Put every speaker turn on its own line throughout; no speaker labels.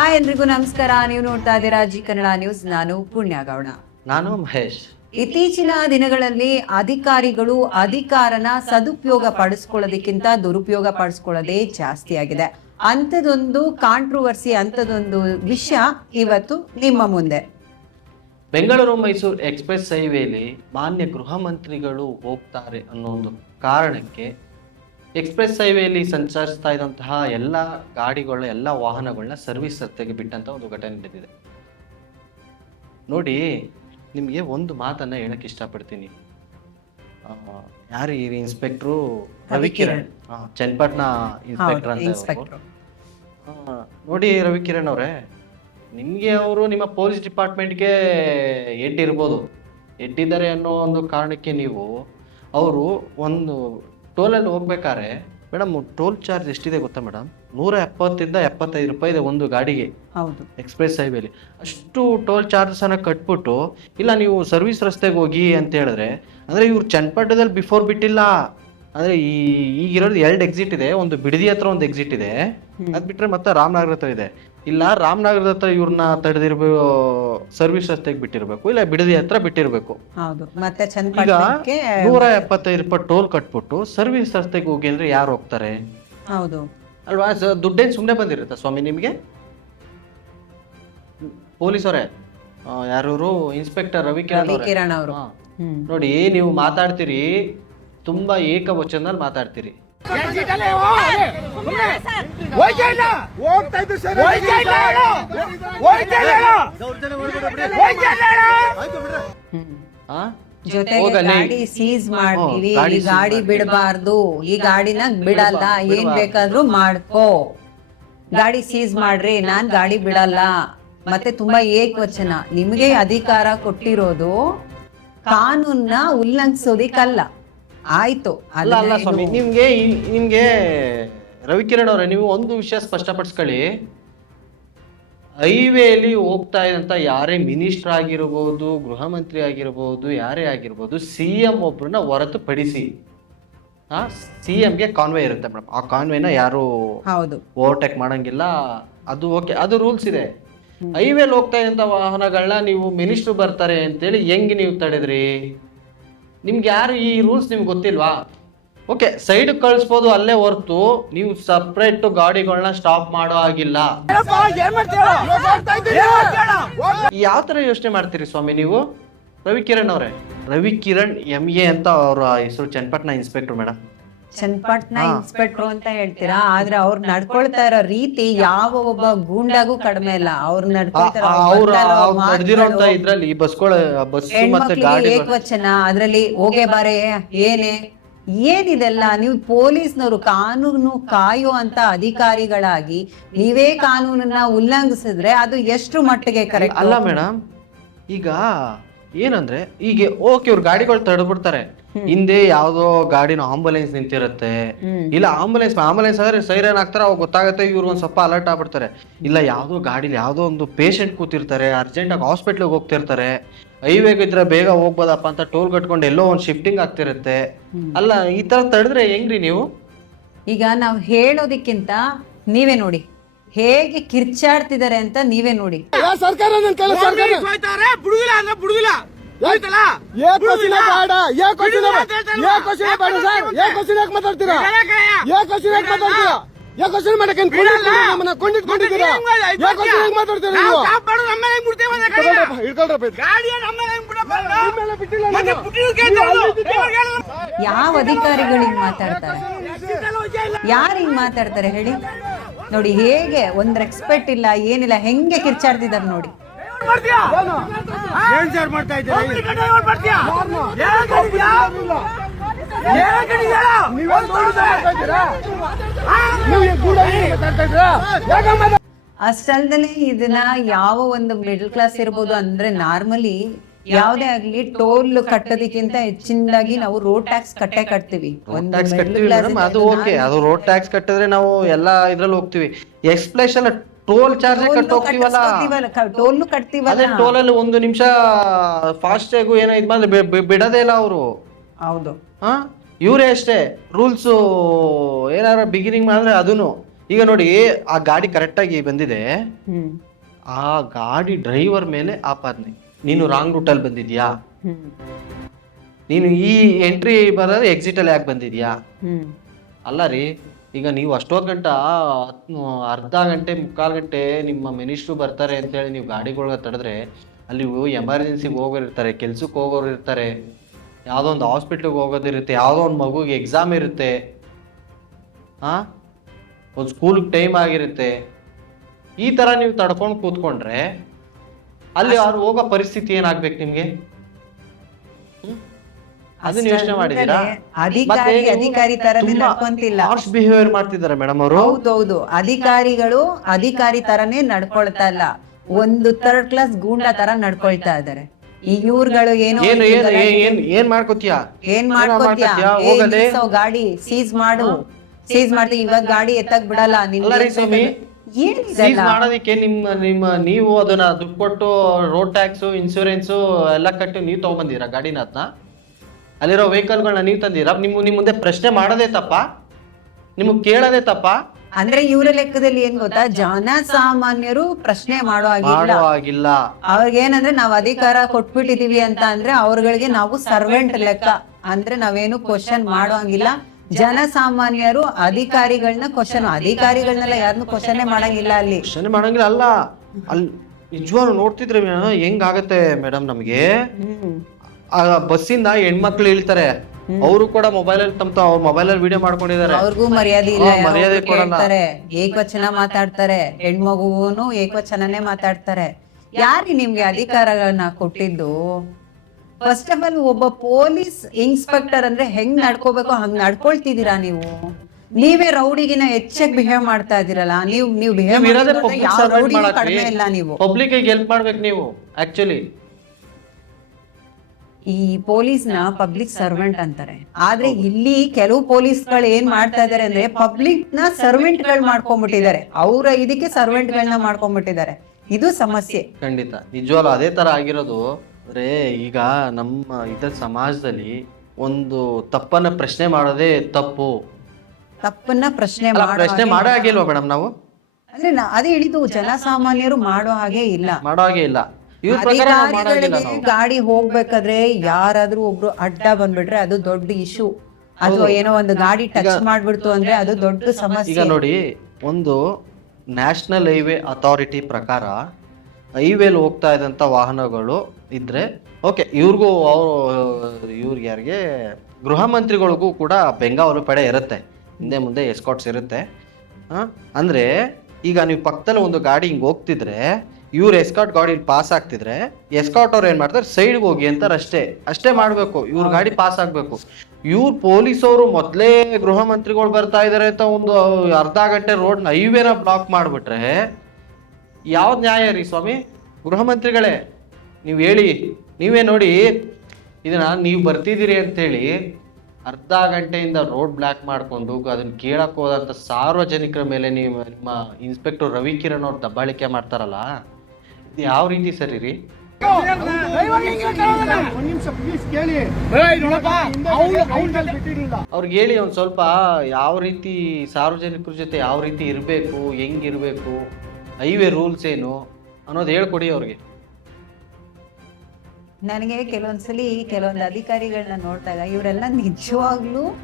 Hi ಎಲ್ರಿಗೂ ನಮಸ್ಕಾರ. ನೀವು ನೋಡ್ತಾ ಇದ್ದೀರಾ ಜಿ ಕನ್ನಡ ನ್ಯೂಸ್. ನಾನು ಪುಣ್ಯ ಗೌಡ.
ನಾನು ಮಹೇಶ್.
ಇತ್ತೀಚಿನ ದಿನಗಳಲ್ಲಿ ಅಧಿಕಾರಿಗಳು ಅಧಿಕಾರನ ಸದುಪಯೋಗ ಪಡಿಸ್ಕೊಳ್ಳೋದಕ್ಕಿಂತ ದುರುಪಯೋಗ ಪಡಿಸ್ಕೊಳ್ಳೋದೇ ಜಾಸ್ತಿ ಆಗಿದೆ. ಅಂಥದೊಂದು ಕಾಂಟ್ರವರ್ಸಿ ಅಂಥದೊಂದು ವಿಷಯ ಇವತ್ತು ನಿಮ್ಮ ಮುಂದೆ.
ಬೆಂಗಳೂರು ಮೈಸೂರು ಎಕ್ಸ್ಪ್ರೆಸ್ ಹೈವೇಲಿ ಮಾನ್ಯ ಗೃಹ ಮಂತ್ರಿಗಳು ಹೋಗ್ತಾರೆ ಅನ್ನೋ ಒಂದು ಕಾರಣಕ್ಕೆ ಎಕ್ಸ್ಪ್ರೆಸ್ ಹೈವೇಲಿ ಸಂಚರಿಸ್ತಾ ಇದ್ದಂತಹ ಎಲ್ಲ ಗಾಡಿಗಳ ಎಲ್ಲ ವಾಹನಗಳನ್ನ ಸರ್ವಿಸ್ ರಸ್ತೆಗೆ ಬಿಟ್ಟಂತ ಒಂದು ಘಟನೆ ನಡೆದಿದೆ. ನೋಡಿ ನಿಮಗೆ ಒಂದು ಮಾತನ್ನ ಹೇಳಕ್ ಇಷ್ಟಪಡ್ತೀನಿ. ಯಾರು ಈ ಇನ್ಸ್ಪೆಕ್ಟ್ರು? ರವಿಕಿರಣ್. ಚನ್ನಪಟ್ಟಣ ಇನ್ಸ್ಪೆಕ್ಟರ್ ಅಂತ ನೋಡಿ ರವಿಕಿರಣ್ ಅವರೇ ನಿಮಗೆ ಅವರು ನಿಮ್ಮ ಪೊಲೀಸ್ ಡಿಪಾರ್ಟ್ಮೆಂಟ್ಗೆ ಎಡ್ಡಿರ್ಬೋದು. ಎಡ್ಡಿದ್ದಾರೆ ಅನ್ನೋ ಒಂದು ಕಾರಣಕ್ಕೆ ನೀವು ಅವರು ಒಂದು ಟೋಲಲ್ಲಿ ಹೋಗ್ಬೇಕಾದ್ರೆ ಮೇಡಮ್ ಟೋಲ್ ಚಾರ್ಜ್ ಎಷ್ಟಿದೆ ಗೊತ್ತಾ ಮೇಡಮ್? ನೂರ ಎಪ್ಪತ್ತಿಂದ ಎಪ್ಪತ್ತೈದು ರೂಪಾಯಿ ಇದೆ ಒಂದು ಗಾಡಿಗೆ.
ಹೌದು.
ಎಕ್ಸ್ಪ್ರೆಸ್ ಹೈವೇಲಿ. ಅಷ್ಟು ಟೋಲ್ ಚಾರ್ಜಸ್ ಅನ್ನ ಕಟ್ಬಿಟ್ಟು ಇಲ್ಲ ನೀವು ಸರ್ವಿಸ್ ರಸ್ತೆಗೆ ಹೋಗಿ ಅಂತ ಹೇಳಿದ್ರೆ ಅಂದರೆ ಇವ್ರು ಚನ್ನಪಟ್ಟಣದಲ್ಲಿ ಬಿಫೋರ್ ಬಿಟ್ಟಿಲ್ಲ. ಅಂದರೆ ಈ ಈಗಿರೋದು ಎರಡು ಎಕ್ಸಿಟ್ ಇದೆ ಒಂದು ಬಿಡದಿ ಹತ್ರ ಒಂದು ಎಕ್ಸಿಟ್ ಇದೆ. ಅದು ಬಿಟ್ರೆ ಮತ್ತೆ ರಾಮನಗರ ಹತ್ರ ಇದೆ. ಇಲ್ಲ ರಾಮನಗರದ ಹತ್ರ ಇವ್ರನ್ನ ತಡೆದಿರ್ಬೇಕು ಸರ್ವಿಸ್ ರಸ್ತೆಗೆ ಬಿಟ್ಟಿರ್ಬೇಕು ಇಲ್ಲ ಬಿಡದಿ ಹತ್ರ ಬಿಟ್ಟಿರ್ಬೇಕು.
ಹೌದು ಮತ್ತೆ
ಈಗ
ಚನ್ನಪಟ್ಟಣಕ್ಕೆ
ನೂರ ಎಪ್ಪತ್ತೈದು ರೂಪಾಯಿ ಟೋಲ್ ಕಟ್ಬಿಟ್ಟು ಸರ್ವಿಸ್ ರಸ್ತೆಗೆ ಹೋಗಿ ಅಂದ್ರೆ ಯಾರು ಹೋಗ್ತಾರೆ?
ಹೌದು.
ಅಲ್ವಾ? ಸ- ದುಡ್ಡೇನು ಸುಮ್ಮನೆ ಬಂದಿರುತ್ತಾ ಸ್ವಾಮಿ ನಿಮಗೆ? ಪೊಲೀಸರೇ ಯಾರು ಇನ್ಸ್ಪೆಕ್ಟರ್ ರವಿ
ಕಿರಣ್ ಅವರು.
ಹಾ.
ಹ್ಮ್.
ನೋಡಿ ನೀವು ಮಾತಾಡ್ತೀರಿ ತುಂಬಾ ಏಕವಚನದಲ್ಲಿ ಮಾತಾಡ್ತೀರಿ. ಆ?
ಜೊತೆಗೆ ಗಾಡಿ ಸೀಸ್ ಮಾಡ್ತೀವಿ. ಈ ಗಾಡಿ. ಬಿಡಬಾರ್ದು. ಈ ಗಾಡಿನ ಬಿಡಲ್ಲ. ಏನ್. ಬೇಕಾದ್ರೂ ಮಾಡ್ಕೋ. ಗಾಡಿ ಸೀಸ್ ಮಾಡ್ರಿ. ನಾನ್ ಗಾಡಿ ಬಿಡಲ್ಲ. ಮತ್ತೆ ತುಂಬಾ ಏಕವಚನ. ನಿಮಗೆ ಅಧಿಕಾರ ಕೊಟ್ಟಿರೋದು ಕಾನೂನ್ನ ಉಲ್ಲಂಘಿಸೋದಿಕ್ಕಲ್ಲ. ಆಯ್ತು.
ಅಲ್ಲ ಅಲ್ಲ ಸ್ವಾಮಿ ನಿಮ್ಗೆ ಈ- ನಿಮ್ಗೆ ರವಿಕಿರಣ್ ಅವರೇ ನೀವು ಒಂದು ವಿಷಯ ಸ್ಪಷ್ಟಪಡಿಸ್ಕೊಳ್ಳಿ. ಹೈವೇಲಿ ಹೋಗ್ತಾ ಇದ್ದಂತ ಯಾರೇ ಮಿನಿಸ್ಟರ್ ಆಗಿರ್ಬೋದು ಗೃಹ ಮಂತ್ರಿ ಆಗಿರ್ಬೋದು ಯಾರೇ ಆಗಿರ್ಬೋದು ಸಿ ಎಂ ಒಬ್ರನ್ನ ಹೊರತುಪಡಿಸಿ ಆ ಸಿ ಎಂಗೆ ಕಾನ್ವೆ ಇರುತ್ತೆ ಮೇಡಮ್ ಆ ಕಾನ್ವೆನ ಯಾರು
ಹೌದು.
ಓವರ್ಟೇಕ್ ಮಾಡಂಗಿಲ್ಲ. ಅದು ಓಕೆ ಅದು ರೂಲ್ಸ್ ಇದೆ. ಹೈವೇಲಿ ಹೋಗ್ತಾ ಇದ್ದಂಥ ವಾಹನಗಳನ್ನ ನೀವು ಮಿನಿಸ್ಟ್ರು ಬರ್ತಾರೆ ಅಂತೇಳಿ ಹೆಂಗೆ ನೀವು ತಡೆದ್ರಿ? ನಿಮ್ಗೆ ಯಾರು ಈ ರೂಲ್ಸ್ ನಿಮ್ಗೆ ಗೊತ್ತಿಲ್ವಾ? ಓಕೆ ಸೈಡ್ ಕಳಿಸ್ಬೋದು ಅಲ್ಲೇ ಹೊರ್ತು ನೀವು ಸಪ್ರೇಟ್ ಗಾಡಿಗಳನ್ನ ಸ್ಟಾಪ್ ಮಾಡೋ ಆಗಿಲ್ಲ? ಯಾವ ತರ ಯೋಚನೆ ಮಾಡ್ತೀರಿ ಸ್ವಾಮಿ ನೀವು? ರವಿಕಿರಣ್ ಅವರೇ. ರವಿಕಿರಣ್ ಎಂ ಎ ಅಂತ ಅವರ ಹೆಸರು Channapatna inspector madam
Channapatna inspector ಅಂತ ಹೇಳ್ತೀರಾ? ಆದ್ರೆ ಅವ್ರ ನಡ್ಕೊಳ್ತಾ ಇರೋ ರೀತಿ ಯಾವ ಒಬ್ಬ ಗೂಂಡಾಗೂ ಕಡಿಮೆ ಇಲ್ಲ. ಅವ್ರು ನಡ್ಕೊಳ್ತಾ
ಅವ್ರ
ಮಾತಾಡೋ
ನಡೆದಿರೋಂತ
ಮಾತುಗಳು,
ಇದ್ರಲ್ಲಿ ಬಸ್ಗಳ ಬಸ್ ಮತ್ತೆ ಗಾಡಿ
ಏಕವಚನ ಅದ್ರಲ್ಲಿ ಹೋಗೆ ಬಾರೆ ಏನೇ? ಏನಿದೆಲ್ಲ ನೀವು ಪೊಲೀಸ್ನವರು ಕಾನೂನು ಕಾಯೋ ಅಂತ ಅಧಿಕಾರಿಗಳಾಗಿ ನೀವೇ ಕಾನೂನನ್ನ ಉಲ್ಲಂಘಿಸಿದ್ರೆ ಅದು ಎಷ್ಟು ಮಟ್ಟಿಗೆ ಕರೆಕ್ಟ್
ಅಲ್ಲ ಮೇಡಮ್ ಈಗ ಏನಂದ್ರೆ ಈಗ ಓಕೆ ಇವ್ರು ಗಾಡಿಗಳು ತಡೆದ್ಬಿಡ್ತಾರೆ ಹಿಂದೆ ಯಾವ್ದೋ ಗಾಡಿನ ಆಂಬುಲೆನ್ಸ್ ನಿಂತಿರುತ್ತೆ. ಇಲ್ಲ ಆಂಬುಲೆನ್ಸ್ ಆಂಬುಲೆನ್ಸ್ ಆದ್ರೆ ಸೈರನ್ ಆಗ್ತಾರೆ ಅವಾಗ ಗೊತ್ತಾಗುತ್ತೆ ಇವ್ರು ಒಂದ್ ಸ್ವಲ್ಪ ಅಲರ್ಟ್ ಆಗ್ಬಿಡ್ತಾರೆ. ಇಲ್ಲ ಯಾವ್ದೋ ಗಾಡಿಲಿ ಯಾವ್ದೋ ಒಂದು ಪೇಷಂಟ್ ಕೂತಿರ್ತಾರೆ ಅರ್ಜೆಂಟ್ ಆಗಿ ಹಾಸ್ಪಿಟ್ಲಿಗೆ ಹೋಗ್ತಿರ್ತಾರೆ. ಹೈವೇಗೆ ಇದ್ರೆ ಬೇಗ ಹೋಗ್ಬೋದಪ್ಪ ಅಂತ ಟೋಲ್ ಕಟ್ಕೊಂಡು ಎಲ್ಲೋ ಒಂದ್ ಶಿಫ್ಟಿಂಗ್ ಆಗ್ತಿರುತ್ತೆ. ಅಲ್ಲ ಈ ತರ ತಡೆದ್ರೆ ಹೆಂಗ್ರಿ ನೀವು?
ಈಗ ನಾವು ಹೇಳೋದಕ್ಕಿಂತ ನೀವೇ ನೋಡಿ. ಹೇಗೆ ಕಿರ್ಚಾಡ್ತಿದ್ದಾರೆ ಅಂತ ನೀವೇ ನೋಡಿ.
ಆ ಸರ್ಕಾರ.
ಯಾವ ಅಧಿಕಾರಿಗಳಿಗೆ ಮಾತಾಡ್ತಾರೆ? ಯಾರು ಹಿಂಗ್ ಮಾತಾಡ್ತಾರೆ ಹೇಳಿ? ನೋಡಿ ಹೇಗೆ ಒಂದ್ ರೆಸ್ಪೆಕ್ಟ್ ಇಲ್ಲ ಏನಿಲ್ಲ ಹೆಂಗೆ ಕಿರ್ಚಾಡ್ತಿದಾರೆ ನೋಡಿ.
ಏನ್ ಸರ್ ಮಾಡ್ತಾ ಇದ್ದೀರಾ
ನೀವೇನ್ ದೊಡ್ಡದು ಮಾತಾಡ್ತಾ ಇದ್ದೀರಾ? ನೀವು ಈ ಗೂಡಾಗಿ ಮಾತಾಡ್ತಾ ಇದ್ದೀರಾ? ಯಾಕೆ ಮಾತಾಡ್ತಾ
ಅಷ್ಟಲ್ದಲೆ ಇದನ್ನ ಯಾವ ಒಂದು ಮಿಡಲ್ ಕ್ಲಾಸ್ ಇರ್ಬೋದು ಅಂದ್ರೆ ನಾರ್ಮಲಿ ಯಾವ್ದೇ ಆಗ್ಲಿ ಟೋಲ್ ಕಟ್ಟೋದಕ್ಕಿಂತ ಹೆಚ್ಚಿನದಾಗಿ ನಾವು ರೋಡ್ ಟ್ಯಾಕ್ಸ್ ಕಟ್ಟೆ ಕಟ್ತೀವಿ. ಒಂದು
ಟ್ಯಾಕ್ಸ್ ಕಟ್ತೀವಿ ಮೇಡಮ್ ಅದು ಓಕೆ ಅದು ರೋಡ್ ಟ್ಯಾಕ್ಸ್ ಕಟ್ಟಿದ್ರೆ ನಾವು ಎಲ್ಲಾ ಇದ್ರಲ್ಲಿ ಹೋಗ್ತೀವಿ. ಎಕ್ಸ್ಪ್ಲೇಷನ್ ಅಲ್ಲ ಟೋಲ್ ಚಾರ್ಜ್
ಟೋಲ್
ಕಟ್ ಹೋಗ್ತೀವಲ್ಲ?
ಕಟ್ಟಿಸ್ಕೊತೀವಲ್ಲ, ಕ- ಟೋಲ್ನು
ಅದೇ
ಕಟ್ತೀವಲ್ಲ
ಟೋಲ್ ಅಲ್ಲಿ ಒಂದು ನಿಮಿಷ ಫಾಸ್ಟ್ ಆಗು ಏನೋ ಇದ್ ಮಾಡಿದ್ರೆ ಬಿ- ಬಿ- ಬಿಡೋದೇ ಇಲ್ಲ ಅವರು.
ಹೌದು.
ಹಾ? ಇವರೇ ಅಷ್ಟೇ. ರೂಲ್ಸು ಏನಾರ ಬಿಗಿನಿಂಗ್ ಮಾಡಿದ್ರೆ ಅದನ್ನು ಈಗ ನೋಡಿ ಆ ಗಾಡಿ ಕರೆಕ್ಟಾಗಿ ಬಂದಿದೆ.
ಹ್ಮ್.
ಆ ಗಾಡಿ ಡ್ರೈವರ್ ಮೇಲೆ ಆಪಾದನೆ. ನೀನು ರಾಂಗ್ ರೂಟಲ್ಲಿ ಬಂದಿದ್ಯಾ? ನೀನು ಈ ಎಂಟ್ರಿ ಬರೋದು ಎಕ್ಸಿಟಲ್ಲಿ ಯಾಕೆ ಬಂದಿದ್ಯಾ? ಅಲ್ಲ ರೀ ಈಗ ನೀವು ಅಷ್ಟೊತ್ತು ಗಂಟ ಅರ್ಧ ಗಂಟೆ ಮುಕ್ಕಾಲು ಗಂಟೆ ನಿಮ್ಮ ಮಿನಿಸ್ಟ್ರು ಬರ್ತಾರೆ ಅಂತೇಳಿ ನೀವು ಗಾಡಿಗಳ್ಗೆ ತಡೆದ್ರೆ ಅಲ್ಲಿ ಎಮರ್ಜೆನ್ಸಿಗೆ ಹೋಗೋರಿರ್ತಾರೆ ಕೆಲ್ಸಕ್ಕೆ ಹೋಗೋರು ಇರ್ತಾರೆ ಯಾವುದೋ ಒಂದು ಹಾಸ್ಪಿಟ್ಲಿಗೆ ಹೋಗೋದಿರುತ್ತೆ ಯಾವುದೋ ಒಂದು ಮಗುಗೆ ಎಕ್ಸಾಮ್ ಇರುತ್ತೆ ಹಾಂ ಒಂದು ಸ್ಕೂಲ್ಗೆ ಟೈಮ್ ಆಗಿರುತ್ತೆ ಈ ಥರ ನೀವು ತಡ್ಕೊಂಡು ಕೂತ್ಕೊಂಡ್ರೆ ಅಲ್ಲಿ ಅವ್ರು ಹೋಗೋ ಪರಿಸ್ಥಿತಿ ಏನಾಗ್ಬೇಕು ನಿಮ್ಗೆ? ಅದನ್ನ ಯೋಚನೆ ಮಾಡಿದೀರಾ
ಅಧಿಕಾರಿ ಅಧಿಕಾರಿ ತರನೇ ನಡ್ಕೊಂತಿಲ್ಲ.
ಹಾರ್ಶ್ ಬಿಹೇವಿಯರ್ ಮಾಡ್ತಿದ್ದಾರೆ ಮೇಡಮ್ ಅವರು.
ಹೌದೌದು. ಅಧಿಕಾರಿಗಳು ಅಧಿಕಾರಿ ತರನೇ ನಡ್ಕೊಳ್ತಾ ಇಲ್ಲ. ಒಂದು ಥರ್ಡ್ ಕ್ಲಾಸ್ ಗೂಂಡ ತರ ನಡ್ಕೊಳ್ತಾ ಇದಾರೆ ಈ ಇವ್ರುಗಳು ಏನೋ
ಏನು ಏನು ಏನ್ ಏನ್ ಮಾಡ್ಕೋತೀಯ?
ಏನ್ ಮಾಡ್ಕೊತ್ಯಾ? ಏ,
ಹೋಗಲೇ?
ನಿಲ್ಸು ಗಾಡಿ ಸೀಸ್ ಮಾಡು. ಸೀಸ್ ಮಾಡ್ತೀವಿ ಇವಾಗ ಗಾಡಿ ಎತ್ತಕ್ ಬಿಡಲ್ಲ ನಿನ್ಗೆ
ಅಲ್ಲ ರೀ ಸ್ವಾಮಿ,
ಏನಿದೆಲ್ಲ
ಸೀಸ್ ಮಾಡೋದಕ್ಕೆ ನಿಮ್ಮ ನಿಮ್ಮ ನೀವು ಅದನ್ನ ದುಡ್ಡು ಕೊಟ್ಟು ರೋಡ್ ಟ್ಯಾಕ್ಸ್ ಇನ್ಶೂರೆನ್ಸ್ ಎಲ್ಲ ಕಟ್ಟಿ ನೀವು ತಗೊಂಬಂದಿರಾ ಗಾಡಿನ ಅದನ್ನ ಅಲ್ಲಿರೋ ವೆಹಿಕಲ್ಗಳನ್ನ ನೀವು ತಂದಿರಾ? ನಿಮ್ಮ ನಿಮ್ ಮುಂದೆ ಪ್ರಶ್ನೆ ಮಾಡೋದೇ ತಪ್ಪ? ನಿಮಗೆ ಕೇಳೋದೇ ತಪ್ಪ?
ಅಂದ್ರೆ ಇವರ ಲೆಕ್ಕದಲ್ಲಿ ಏನ್ ಗೊತ್ತಾ? ಜನ ಸಾಮಾನ್ಯರು ಪ್ರಶ್ನೆ ಮಾಡೋ ಹಾಗಿಲ್ಲ.
ಮಾಡೋ ಆಗಿಲ್ಲ
ಅವ್ರಿಗೇನಂದ್ರೆ ನಾವ್ ಅಧಿಕಾರ ಕೊಟ್ಬಿಟ್ಟಿದೀವಿ ಅಂತ ಅಂದ್ರೆ ಅವ್ರಗಳಿಗೆ ನಾವು ಸರ್ವೆಂಟ್ ಲೆಕ್ಕ. ಅಂದ್ರೆ ನಾವೇನು ಕ್ವಶನ್ ಮಾಡೋ ಹಂಗಿಲ್ಲ. ಜನಸಾಮಾನ್ಯರು ಅಧಿಕಾರಿಗಳನ್ನ ಕ್ವಶನ್ ಅಧಿಕಾರಿಗಳನ್ನೆಲ್ಲ ಯಾರನ್ನು ಕ್ವಶನ್ ಮಾಡಂಗಿಲ್ಲ ಅಲ್ಲಿ.
ಮಾಡಂಗಿಲ್ಲ ಅಲ್ಲ ಅಲ್ಲಿ ನಿಜವಾಗ್ಲೂ ನೋಡ್ತಿದ್ರೆ ಹೆಂಗಾಗತ್ತೆ ಮೇಡಮ್ ನಮಗೆ? ಆ ಬಸ್ಸಿಂದ ಹೆಣ್ಮಕ್ಳು ಇಳ್ತಾರೆ. ಅವರು ಕೂಡ ಮೊಬೈಲ್ ಅಲ್ಲಿ ತಮ್ಮ ಅವ್ರ ಮೊಬೈಲ್ ಅಲ್ಲಿ ವಿಡಿಯೋ ಮಾಡ್ಕೊಂಡಿದ್ದಾರೆ.
ಅವ್ರಿಗೂ ಮರ್ಯಾದೆ ಇಲ್ಲ
ಮರ್ಯಾದೆ
ಕೊಡ್ತಾರೆ
ಕೊಡಲ್ಲ.
ಏಕವಚನ ಮಾತಾಡ್ತಾರೆ ಹೆಣ್ಮಗುನು ಏಕವಚನನೇ ಮಾತಾಡ್ತಾರೆ. ಯಾರಿ ನಿಮ್ಗೆ ಅಧಿಕಾರಗಳನ್ನ ಕೊಟ್ಟಿದ್ದು? ಫಸ್ಟ್ ಆಫ್ ಆಲ್ ಒಬ್ಬ ಪೊಲೀಸ್ ಇನ್ಸ್ಪೆಕ್ಟರ್ ಅಂದ್ರೆ ಹೆಂಗ್ ನಡ್ಕೋಬೇಕು ಹಂಗ್ ನಡ್ಕೊಳ್ತಿದ್ದೀರಾ ನೀವು? ನೀವೇ ರೌಡಿಗಿನ ಹೆಚ್ಚಾಗಿ ಬಿಹೇವ್ ಮಾಡ್ತಾ ಇದೀರಲ್ಲ ನೀವು ನೀವು ಬಿಹೇವ್. ಕಡಿಮೆ ಇಲ್ಲ ನೀವು.
ಪಬ್ಲಿಕ್ ಹೆಲ್ಪ್ ಮಾಡ್ಬೇಕು ನೀವು ಆಕ್ಚುಲಿ
ಈ ಪೊಲೀಸ್ನ ಪಬ್ಲಿಕ್ ಸರ್ವೆಂಟ್ ಅಂತಾರೆ. ಆದ್ರೆ ಇಲ್ಲಿ ಕೆಲವು ಪೊಲೀಸ್ಗಳು ಏನ್ ಮಾಡ್ತಾ ಇದಾರೆ ಅಂದ್ರೆ ಪಬ್ಲಿಕ್ನ ಸರ್ವೆಂಟ್ಗಳು ಮಾಡ್ಕೊಂಡ್ಬಿಟ್ಟಿದ್ದಾರೆ. ಅವರ ಇದಕ್ಕೆ ಸರ್ವೆಂಟ್ ಗಳನ್ನ ಮಾಡ್ಕೊಂಡ್ಬಿಟ್ಟಿದ್ದಾರೆ. ಇದು ಸಮಸ್ಯೆ.
ಖಂಡಿತ. ನಿಜವಾಗ್ಲೂ ಅದೇ ತರ ಆಗಿರೋದು. ಅಂದ್ರೆ ಈಗ ನಮ್ಮ ಇದ ಸಮಾಜದಲ್ಲಿ ಒಂದು ತಪ್ಪನ್ನ ಪ್ರಶ್ನೆ ಮಾಡೋದೇ ತಪ್ಪು.
ತಪ್ಪನ್ನ ಪ್ರಶ್ನೆ
ಅಲ್ಲ,
ಮಾಡೋ
ಪ್ರಶ್ನೆ
ಹಾಗೆ-
ಮಾಡೋ ಆಗಿಲ್ವಾ ಮೇಡಮ್ ನಾವು?
ಅಂದ್ರೆ ನಾ- ಅದೇ ಹೇಳಿದ್ದು ಜನಸಾಮಾನ್ಯರು ಮಾಡೋ ಹಾಗೆ ಇಲ್ಲ.
ಮಾಡೋ ಹಾಗೆ ಇಲ್ಲ. ಇವ್ರ ಪ್ರಕಾರ ನಾವು ಮಾಡೋ ಹಾಗಿಲ್ಲ
ಅಧಿಕಾರಿಗಳಿಗೆ
ನಾವು.
ಗಾಡಿ ಹೋಗ್ಬೇಕಾದ್ರೆ ಯಾರಾದ್ರೂ ಒಬ್ರು ಅಡ್ಡ ಬಂದ್ಬಿಟ್ರೆ ಅದು ದೊಡ್ಡ ಇಶ್ಯೂ ಅದು ಏನೋ ಒಂದು ಗಾಡಿ ಟಚ್ ಮಾಡ್ಬಿಡ್ತು ಅಂದ್ರೆ ಅದು ದೊಡ್ಡ
ಈಗ
ಸಮಸ್ಯೆ
ನೋಡಿ ಒಂದು ನ್ಯಾಷನಲ್ ಹೈವೇ ಅಥಾರಿಟಿ ಪ್ರಕಾರ ಹೈವೇಲಿ ಹೋಗ್ತಾ ಇದ್ದಂಥ ವಾಹನಗಳು ಇದ್ರೆ ಓಕೆ ಇವ್ರಿಗೂ ಅವರು ಇವ್ರಿಗೆ ಯಾರಿಗೆ ಗೃಹ ಮಂತ್ರಿಗಳಿಗೂ ಕೂಡ ಬೆಂಗಾವಲು ಪಡೆ ಇರುತ್ತೆ. ಹಿಂದೆ ಮುಂದೆ ಎಸ್ಕಾಟ್ಸ್ ಇರುತ್ತೆ. ಅಂದ್ರೆ ಈಗ ನೀವು ಪಕ್ಕದಲ್ಲಿ ಒಂದು ಗಾಡಿ ಹಿಂಗೆ ಹೋಗ್ತಿದ್ರೆ ಇವ್ರು ಎಸ್ಕಾಟ್ ಗಾಡಿ ಪಾಸ್ ಆಗ್ತಿದ್ರೆ ಎಸ್ಕಾಟ್ ಅವ್ರು ಏನ್ ಮಾಡ್ತಾರೆ ಸೈಡ್ ಹೋಗಿ ಅಂತಾರೆ ಅಷ್ಟೇ. ಅಷ್ಟೇ ಮಾಡ್ಬೇಕು. ಇವ್ರ ಗಾಡಿ ಪಾಸ್ ಆಗ್ಬೇಕು. ಇವ್ರು ಪೊಲೀಸವರು ಮೊದಲೇ ಗೃಹ ಮಂತ್ರಿಗಳು ಬರ್ತಾ ಇದಾರೆ ಅಂತ ಒಂದು ಅರ್ಧ ಗಂಟೆ ರೋಡ್ ಹೈವೇನ ಬ್ಲಾಕ್ ಮಾಡ್ಬಿಟ್ರೆ ಯಾವ್ದು ನ್ಯಾಯ ರೀ ಸ್ವಾಮಿ? ಗೃಹ ಮಂತ್ರಿಗಳೇ. ನೀವು ಹೇಳಿ, ನೀವೇ ನೋಡಿ, ಇದನ್ನ ನೀವು ಬರ್ತಿದ್ದೀರಿ ಅಂತೇಳಿ ಅರ್ಧ ಗಂಟೆಯಿಂದ ರೋಡ್ ಬ್ಲಾಕ್ ಮಾಡಿಕೊಂಡು ಅದನ್ನ ಕೇಳಕ್ಕೆ ಹೋದಂಥ ಸಾರ್ವಜನಿಕರ ಮೇಲೆ ನೀವು ನಿಮ್ಮ ಇನ್ಸ್ಪೆಕ್ಟರ್ ರವಿ ಕಿರಣ್ ಅವ್ರು ದಬ್ಬಾಳಿಕೆ ಮಾಡ್ತಾರಲ್ಲ ಇದು ಯಾವ ರೀತಿ ಸರಿ ರೀ ಅವ್ರಿಗೆ ಹೇಳಿ ಒಂದು ಸ್ವಲ್ಪ ಯಾವ ರೀತಿ ಸಾರ್ವಜನಿಕರ ಜೊತೆ ಯಾವ ರೀತಿ ಇರಬೇಕು ಹೆಂಗಿರಬೇಕು ಹೈವೇ ರೂಲ್ಸ್ ಏನು ಅನ್ನೋದು ಹೇಳ್ಕೊಡಿ ಅವ್ರಿಗೆ.
ನನಗೆ ಕೆಲವೊಂದ್ಸಲಿ ಕೆಲವೊಂದು ಅಧಿಕಾರಿಗಳನ್ನ ನೋಡಿದಾಗ ಇವರೆಲ್ಲ ನಿಜವಾಗ್ಲೂ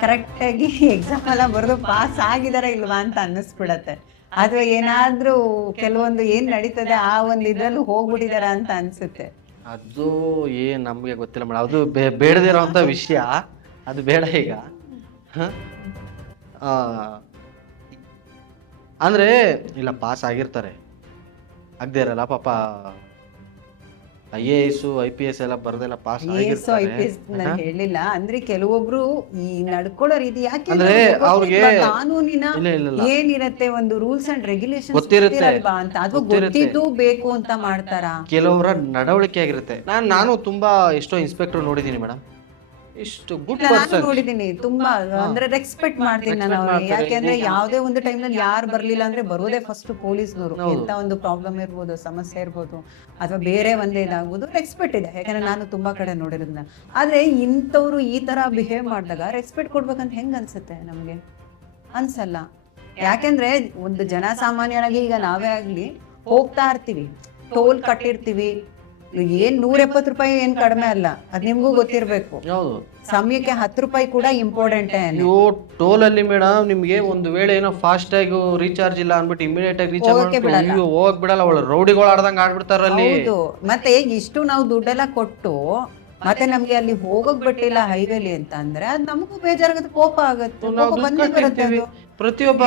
ಕರೆಕ್ಟ್ ಆಗಿ ಎಕ್ಸಾಮ್ ಎಲ್ಲ ಬರೆದು ಪಾಸ್ ಆಗಿದಾರ ಇಲ್ವಾ ಅಂತ ಅನ್ನಿಸ್ಬಿಡತ್ತೆ. ಅಥವಾ ಏನಾದ್ರೂ ಕೆಲವೊಂದು ಏನ್ ನಡೀತದೆ ಆ ಒಂದು ಇದ್ರಲ್ಲಿ ಹೋಗ್ಬಿಟ್ಟಿದಾರ ಅಂತ ಅನ್ಸುತ್ತೆ.
ಅದು ಏನ್ ನಮಗೆ ಗೊತ್ತಿಲ್ಲ ಮೇಡಮ್ ಅದು ಬೇ- ಬೇಡದಿರೋಂಥ ವಿಷಯ. ಅದು ಬೇಡ ಈಗ. ಅಂದ್ರೆ ಇಲ್ಲ ಪಾಸ್ ಆಗಿರ್ತಾರೆ. ಆಗದೆ ಇರಲ್ಲ, ಪಾಪ I A S I P S ಎಲ್ಲ ಬರ್ದೆಲ್ಲ pass
S I P S ನಾನು
ಆಗಿರ್ತಾರೆ
ಹೇಳಿಲ್ಲ. ಅಂದ್ರೆ ಕೆಲವೊಬ್ರು ಈ ನಡ್ಕೊಳ್ಳೋ ರೀತಿ ಯಾಕೆ
ಅಂದ್ರೆ ಅವ್ರಿಗೆ-
ಕಾನೂನಿನ ಏನಿರತ್ತೆ ಒಂದು ರೂಲ್ಸ್ ಅಂಡ್ ರೆಗ್ಯುಲೇಷನ್
ಗೊತ್ತಿರುತ್ತೆ.
ಅಂತ?
ಅದು.
ಗೊತ್ತಿದ್ದು ಬೇಕು ಅಂತ ಮಾಡ್ತಾರಾ?
ಕೆಲವರ ನಡವಳಿಕೆ ಆಗಿರುತ್ತೆ. ನಾನು ನಾನು ತುಂಬಾ ಎಷ್ಟೋ ಇನ್ಸ್ಪೆಕ್ಟರ್ ನೋಡಿದ್ದೀನಿ ಮೇಡಮ್ ಇಷ್ಟು ಗುಡ್
ನಾನು
ಪರ್ಸನ್
ನೋಡಿದೀನಿ ತುಂಬಾ ಅಂದ್ರೆ ರೆಸ್ಪೆಕ್ಟ್ ಮಾಡ್ತೀನಿ ನಾನು ಅವ್ರಿಗೆ. ಯಾಕೆಂದ್ರೆ ಯಾವ್ದೇ ಒಂದು ಟೈಮ್ನಲ್ಲಿ ಯಾರು ಬರ್ಲಿಲ್ಲ ಅಂದ್ರೆ ಬರೋದೇ ಫಸ್ಟ್ ಪೊಲೀಸ್ನವರು. ಎಂತ ಒಂದು ಪ್ರಾಬ್ಲಮ್ ಇರ್ಬೋದು ಸಮಸ್ಯೆ ಇರ್ಬೋದು ಅಥವಾ ಬೇರೆ ಒಂದೇ ಇದಾಗ್ಬೋದು ರೆಸ್ಪೆಕ್ಟ್ ಇದೆ. ಯಾಕಂದ್ರೆ ನಾನು ತುಂಬಾ ಕಡೆ ನೋಡಿರೋದನ್ನ ಆದ್ರೆ ಇಂಥವ್ರು ಈ ತರ ಬಿಹೇವ್ ಮಾಡಿದಾಗ ರೆಸ್ಪೆಕ್ಟ್ ಕೊಡ್ಬೇಕಂತ ಹೆಂಗ್ ಅನ್ಸುತ್ತೆ ನಮ್ಗೆ? ಅನ್ಸಲ್ಲ. ಯಾಕೆಂದ್ರೆ ಒಂದು ಜನಸಾಮಾನ್ಯರಾಗಿ ಈಗ ನಾವೇ ಆಗ್ಲಿ ಹೋಗ್ತಾ ಇರ್ತೀವಿ. ಟೋಲ್ ಕಟ್ಟಿರ್ತೀವಿ. ಏನ್ ನೂರ ಎಪ್ಪತ್ತು ರೂಪಾಯಿ ಏನ್ ಕಡಿಮೆ ಅಲ್ಲ. ಅದ್ ನಿಮ್ಗೂ ಗೊತ್ತಿರ್ಬೇಕು.
ಹೌದು.
ಸಮಯಕ್ಕೆ ಹತ್ತು ರೂಪಾಯಿ ಕೂಡ ಇಂಪಾರ್ಟೆಂಟ್
ನೀವು ಟೋಲ್ ಅಲ್ಲಿ ಮೇಡಮ್ ನಿಮ್ಗೆ ಒಂದು ವೇಳೆ ಏನೋ ಫಾಸ್ಟ್ ಆಗಿ ರೀಚಾರ್ಜ್ ಇಲ್ಲ ಅನ್ಬಿಟ್ಟು ಇಮಿಡಿಯೇಟ್ ಆಗಿ ರೀಚಾರ್ಜ್
ಹೋಗಕ್ಕೆ ಬಿಡಲ್ಲ.
ಮಾಡ್ಕೊಂಡು ಹೋಗಕ್ ಬಿಡಲ್ಲ ಅವಳು ರೌಡಿಗಳು ಆಡ್ದಂಗ್ ಆಡ್ಬಿಡ್ತಾರ ಅಲ್ಲಿ.
ಹೌದು. ಮತ್ತೆ ಇಷ್ಟು ನಾವು ದುಡ್ಡೆಲ್ಲ ಕೊಟ್ಟು ಮತ್ತೆ ನಮ್ಗೆ ಅಲ್ಲಿ ಹೋಗಕ್ ಬಿಟ್ಟಿಲ್ಲ ಹೈವೇಲಿ ಅಂತ ಅಂದ್ರೆ ಅದ್ ನಮಗೂ ಬೇಜಾರಾಗುತ್ತೆ ಕೋಪ ಆಗುತ್ತೆ.
ಪ್ರತಿಯೊಬ್ಬ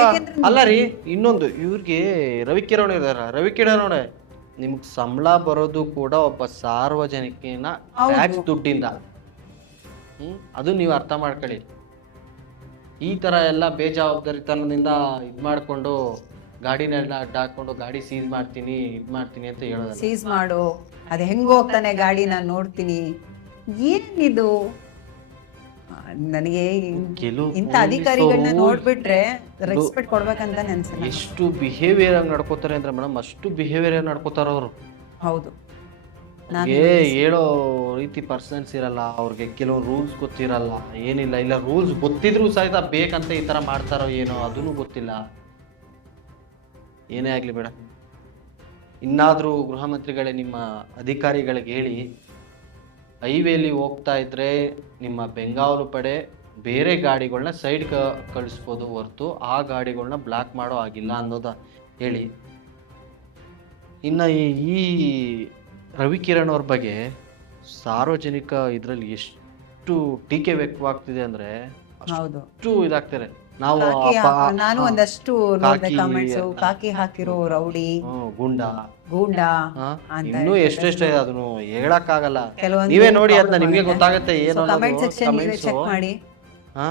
ಅಲ್ಲ ರೀ ಇನ್ನೊಂದು ಇವ್ರಿಗೆ ರವಿಕಿರಣ್ ಇದಾರ. ರವಿಕಿರಣ್ ನಿಮ್ಗ್ ಸಂಬಳ ಬರೋದು ಕೂಡ ಒಬ್ಬ ಸಾರ್ವಜನಿಕನ
ಹೌದು.
ಟ್ಯಾಕ್ಸ್ ದುಡ್ಡಿಂದ. ಹ್ಮ್ ಅದು ನೀವು ಅರ್ಥ ಮಾಡ್ಕೊಳ್ಳಿ. ಈ ತರ ಎಲ್ಲ ಬೇಜವಾಬ್ದಾರಿತನದಿಂದ ಇದ್ ಮಾಡ್ಕೊಂಡು ಗಾಡಿನೆಲ್ಲ ಅಡ್ಡ ಹಾಕೊಂಡು ಗಾಡಿ ಸೀಸ್ ಮಾಡ್ತೀನಿ ಇದ್ ಮಾಡ್ತೀನಿ ಅಂತ ಹೇಳೋದು
ಸೀಸ್ ಮಾಡು. ಅದು ಹೆಂಗ್ ಹೋಗ್ತಾನೆ ಗಾಡಿನ ನಾನು ನೋಡ್ತೀನಿ. ಏನಿದು? ನನಗೆ
ಕೆಲವು
ಇಂಥ ಅಧಿಕಾರಿಗಳನ್ನ ನೋಡ್ಬಿಟ್ರೆ ರೆಸ್ಪೆಕ್ಟ್ ಕೊಡ್ಬೇಕಂತ ನೆನ್ಸಲ್ಲ
ಎಷ್ಟು ಬಿಹೇವಿಯರ್ ಆಗಿ ನಡ್ಕೋತಾರೆ ಅಂದ್ರೆ ಮೇಡಮ್ ಅಷ್ಟು ಬಿಹೇವಿಯರ್ ಆಗಿ ನಡ್ಕೋತಾರ ಅವರು.
ಹೌದು.
ಏ ಹೇಳೋ ರೀತಿ ಪರ್ಸನ್ಸ್ ಇರಲ್ಲ ಅವ್ರಿಗೆ ಕೆಲವು ರೂಲ್ಸ್ ಗೊತ್ತಿರಲ್ಲ ಏನಿಲ್ಲ ಇಲ್ಲ ರೂಲ್ಸ್ ಗೊತ್ತಿದ್ರು ಸಹಿತ ಬೇಕಂತ ಈ ತರ ಮಾಡ್ತಾರೋ ಏನೋ ಅದನ್ನು ಗೊತ್ತಿಲ್ಲ. ಏನೇ ಆಗ್ಲಿ ಬೇಡ ಇನ್ನಾದ್ರೂ ಗೃಹ ಮಂತ್ರಿಗಳೇ ನಿಮ್ಮ ಅಧಿಕಾರಿಗಳಿಗೆ ಹೇಳಿ ಹೈವೇಲಿ ಹೋಗ್ತಾ ಇದ್ದರೆ ನಿಮ್ಮ ಬೆಂಗಾವಲು ಪಡೆ ಬೇರೆ ಗಾಡಿಗಳನ್ನ ಸೈಡ್ ಕ ಕಳಿಸ್ಬೋದು ಹೊರತು ಆ ಗಾಡಿಗಳನ್ನ ಬ್ಲಾಕ್ ಮಾಡೋ ಆಗಿಲ್ಲ ಅನ್ನೋದ ಹೇಳಿ. ಇನ್ನು ಈ ರವಿಕಿರಣ್ ಅವ್ರ ಬಗ್ಗೆ ಸಾರ್ವಜನಿಕ ಇದರಲ್ಲಿ ಎಷ್ಟು ಟೀಕೆ ವ್ಯಕ್ತವಾಗ್ತಿದೆ ಅಂದರೆ ಅಷ್ಟು ಇದಾಗ್ತಾರೆ ನಾವು
ಕಾಕಿ ನಾನು ಒಂದಷ್ಟು ನೋಡಿದೆ
ಕಾಕಿ
ಕಾಮೆಂಟ್ಸ್. ಕಾಕಿ ಹಾಕಿರೋ ರೌಡಿ
ಗುಂಡಾ ಗುಂಡ.
ಗೂಂಡ
ಹಾ,
ಅಂತ
ಇನ್ನೂ ಎಷ್ಟೆಷ್ಟು ಇದೆ ಅದನ್ನು ಹೇಳಕ್ಕಾಗಲ್ಲ.
ಕೆಲವೊಂದು
ನೀವೇ ನೋಡಿ ಅದನ್ನ ನಿಮಗೆ ಗೊತ್ತಾಗುತ್ತೆ. ಏನು
ಕಮೆಂಟ್ ಸೆಕ್ಷನ್ ನೀವೇ. ಚೆಕ್ ಮಾಡಿ.
ಹಾ?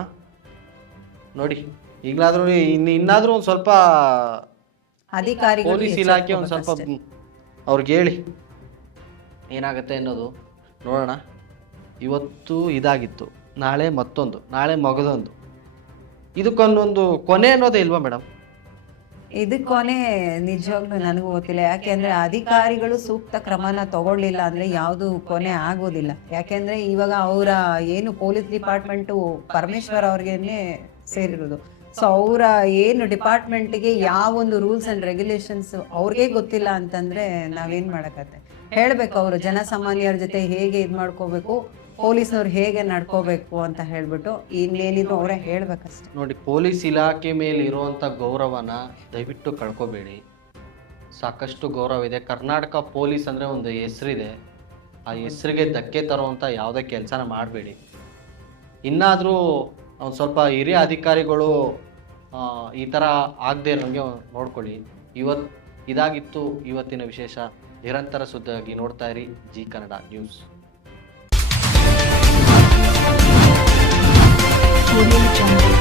ನೋಡಿ ಈಗಲಾದ್ರೂ ಇನ್ನ ಇನ್ನಾದ್ರೂ ಒಂದು ಸ್ವಲ್ಪ
ಅಧಿಕಾರಿಗಳು
ಪೊಲೀಸ್ ಇಲಾಖೆ ಒಂದು ಸ್ವಲ್ಪ ಅವ್ರಿಗೆ ಹೇಳಿ. ಏನಾಗುತ್ತೆ ಅನ್ನೋದು ನೋಡೋಣ. ಇವತ್ತು ಇದಾಗಿತ್ತು. ನಾಳೆ ಮತ್ತೊಂದು. ನಾಳೆ ಮಗದೊಂದು. ಇದಕ್ಕೊಂದೊಂದು ಕೊನೆ ಅನ್ನೋದೇ ಇಲ್ವಾ ಮೇಡಮ್?
ಇದಕ್ಕೊನೆ ನಿಜವಾಗ್ಲೂ ನನಗೂ ಗೊತ್ತಿಲ್ಲ. ಯಾಕೆಂದ್ರೆ ಅಧಿಕಾರಿಗಳು ಸೂಕ್ತ ಕ್ರಮನ ತಗೊಳ್ಳಿಲ್ಲ ಅಂದ್ರೆ ಯಾವುದು ಕೊನೆ ಆಗೋದಿಲ್ಲ. ಯಾಕೆಂದ್ರೆ ಇವಾಗ ಅವರ ಏನು ಪೊಲೀಸ್ ಡಿಪಾರ್ಟ್ಮೆಂಟು ಪರಮೇಶ್ವರ್ ಅವ್ರಿಗೆ ಸೇರಿರೋದು. ಸೊ ಅವರ ಏನು ಡಿಪಾರ್ಟ್ಮೆಂಟ್ಗೆ ಯಾವ ಒಂದು ರೂಲ್ಸ್ ಅಂಡ್ ರೆಗ್ಯುಲೇಷನ್ಸ್ ಅವ್ರಿಗೆ ಗೊತ್ತಿಲ್ಲ ಅಂತಂದ್ರೆ ನಾವೇನ್ ಮಾಡಕತ್ತೆ ಹೇಳ್ಬೇಕು ಅವರು ಜನಸಾಮಾನ್ಯರ ಜೊತೆ ಹೇಗೆ ಇದ್ ಮಾಡ್ಕೋಬೇಕು ಪೊಲೀಸ್ನವ್ರು ಹೇಗೆ ನಡ್ಕೋಬೇಕು ಅಂತ ಹೇಳ್ಬಿಟ್ಟು ಇನ್ನೇನಿದ್ರು ಅವರೇ ಹೇಳ್ಬೇಕಷ್ಟೆ.
ನೋಡಿ, ಪೊಲೀಸ್ ಇಲಾಖೆ ಮೇಲೆ ಇರುವಂಥ ಗೌರವನ ದಯವಿಟ್ಟು ಕಳ್ಕೊಬೇಡಿ. ಸಾಕಷ್ಟು ಗೌರವ ಇದೆ. ಕರ್ನಾಟಕ ಪೊಲೀಸ್ ಅಂದರೆ ಒಂದು ಹೆಸರಿದೆ. ಆ ಹೆಸರಿಗೆ ಧಕ್ಕೆ ತರುವಂಥ ಯಾವುದೇ ಕೆಲಸನ ಮಾಡಬೇಡಿ. ಇನ್ನಾದರೂ ಒಂದು ಸ್ವಲ್ಪ ಹಿರಿಯ ಅಧಿಕಾರಿಗಳು ಈ ಥರ ಆಗದೆ ನಮಗೆ ನೋಡ್ಕೊಳ್ಳಿ. ಇವತ್ತು ಇದಾಗಿತ್ತು. ಇವತ್ತಿನ ವಿಶೇಷ ನಿರಂತರ ಸುದ್ದಿಯಾಗಿ ನೋಡ್ತಾ ಇರಿ. G Kannada news. 我命中。